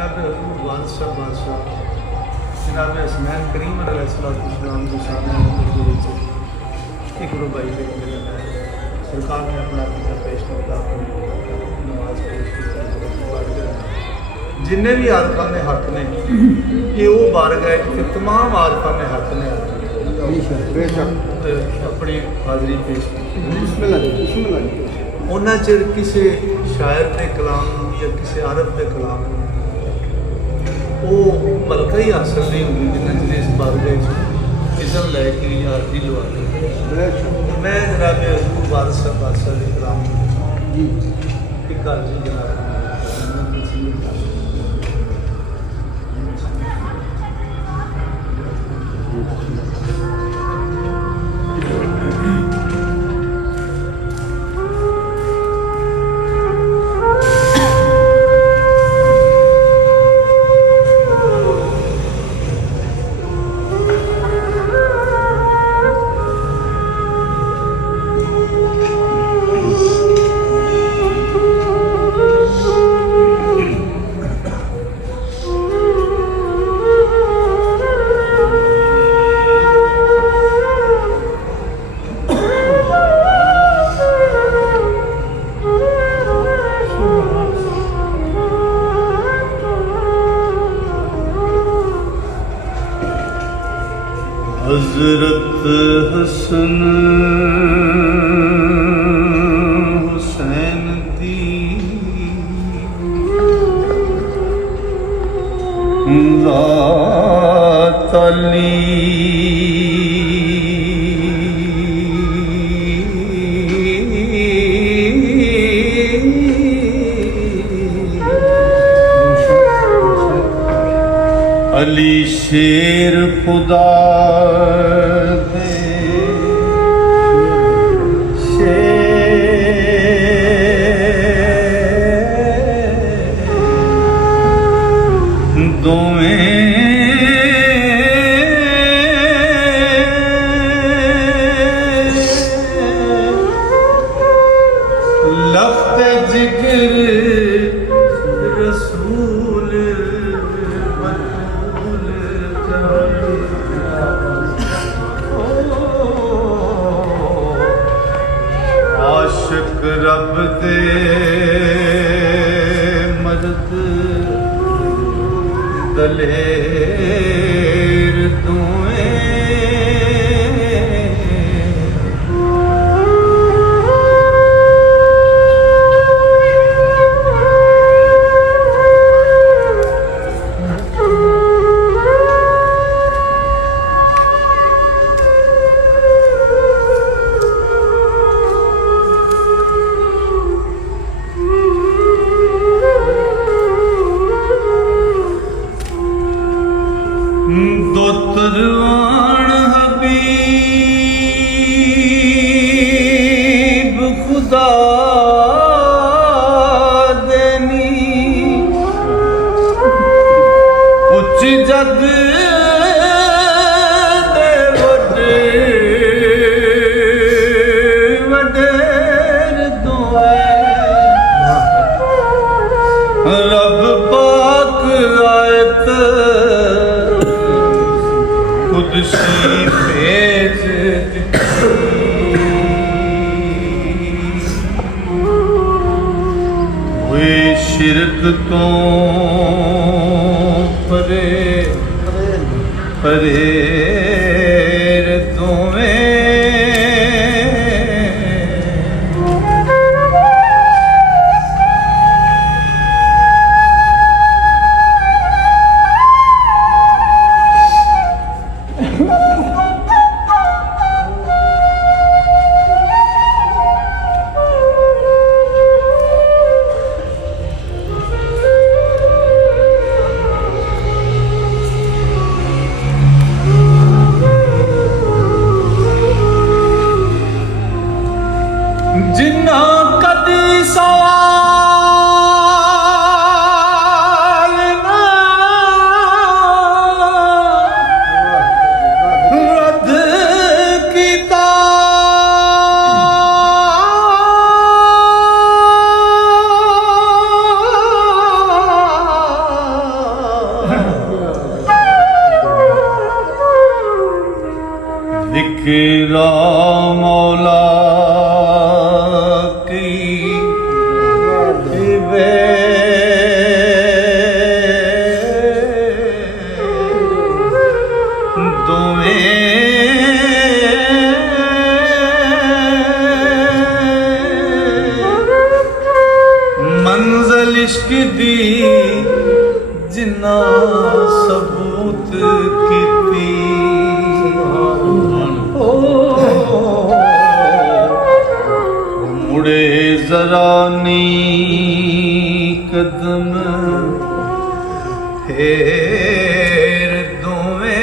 जनाब हजूर बादशाह जनाब हसनैन करीम अलैहिस्सलाम के सामने एक गुरु भाई ने सरकार ने अपना अकीदा पेश किया, नमाज पेश की। जिन्ने भी आरफा ने हक ने ये वो बार गए कि तमाम आरफा ने हक ने अपनी हाज़री पेश की। उन्ना चिर किसी शायर के कलाम या किसी अरब के कलाम वो मलका ही हासिल नहीं होगी जिन्हें चिर इस बारगाह इज़्ज़त लैके हाज़री लवा के मैं जनाब हजूर बादशाह के कलाम एक हाज़री जनाब हज़रत हसन हुसैन दी ज़ात अली अली शेर खुदा दे शेर दोवें लफ्ज़ जिगर रसूल आशिक रब दे मदद दलेर दुए दोतरवान हबीब खुदा देनी उच्च जग दे वडे वडेर दुआ रब पाक आयत कुदसी भेज हुए शिरक तो परे परेर दोवें मुश्किला मौला की मंजिल इश्क दी जिन्ना सबूत कीती मुड़े जरा नी कदम फेर दोवें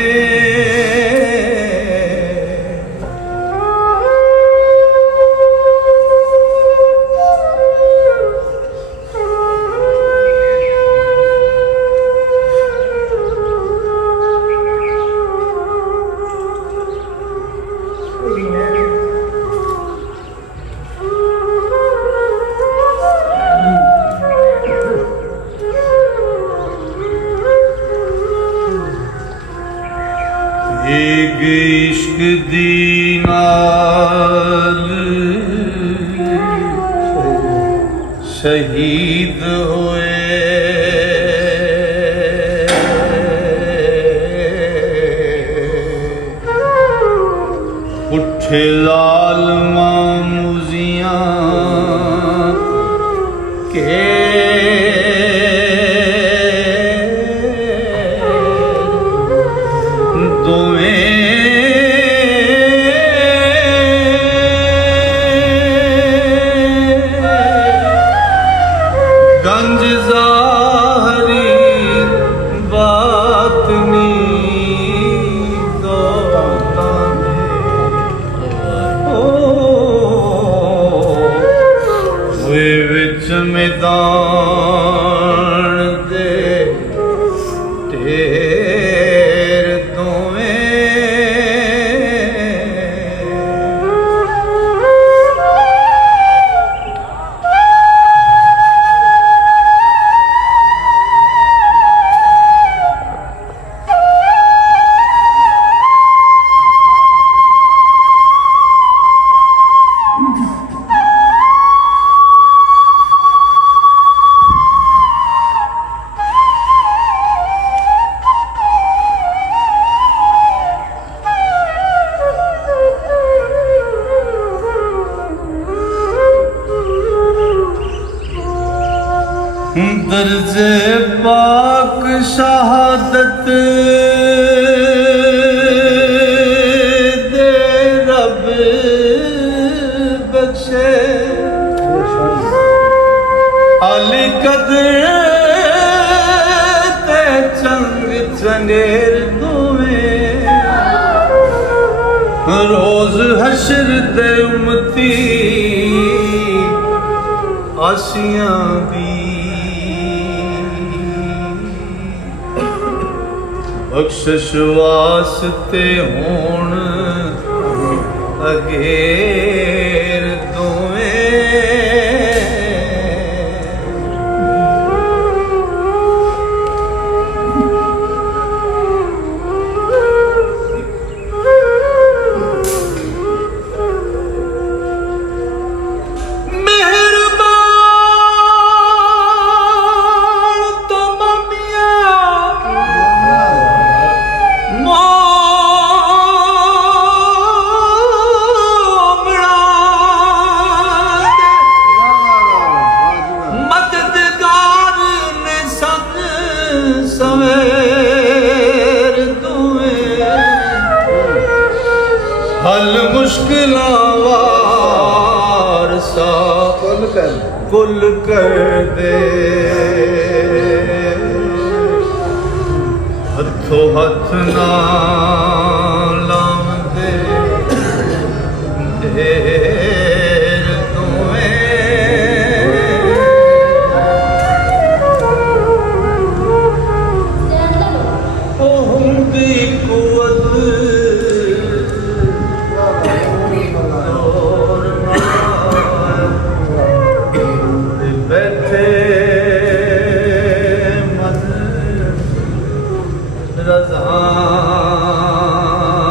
एक इश्क दी नाल शहीद होए उठे लाल मामूजियां के गंज ज़ाहरी बातनी दौताने हुए विच मैदान दे ढेर दोवें दर्जे पाक शहादत दे रब बख्शे अली कदर ते चंग चंगेर दोवें रोज हशर दे उम्मती आसियां दी बख्शिश वास्ते होण अगेर दोवें हल मुश्किलां वारसा कुल कर दे हथों हथ ना लावदे ढेर दोवें ओ हुंदी कुवत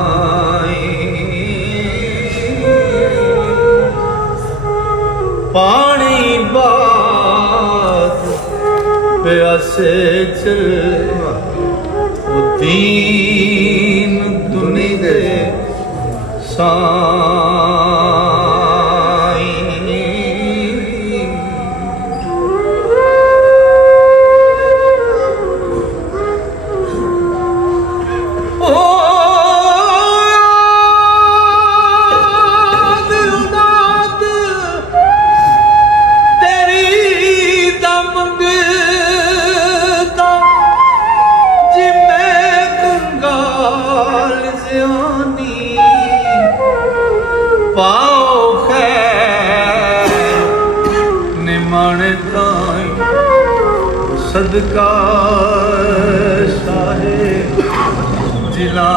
रज़ाई से चल वो दीन दुनी दे साई ओ उदाद तेरी दम मंगता जी मैं कंगाल ज़ियानी पाओ खैर निमाने ताई सदका शाहे जिला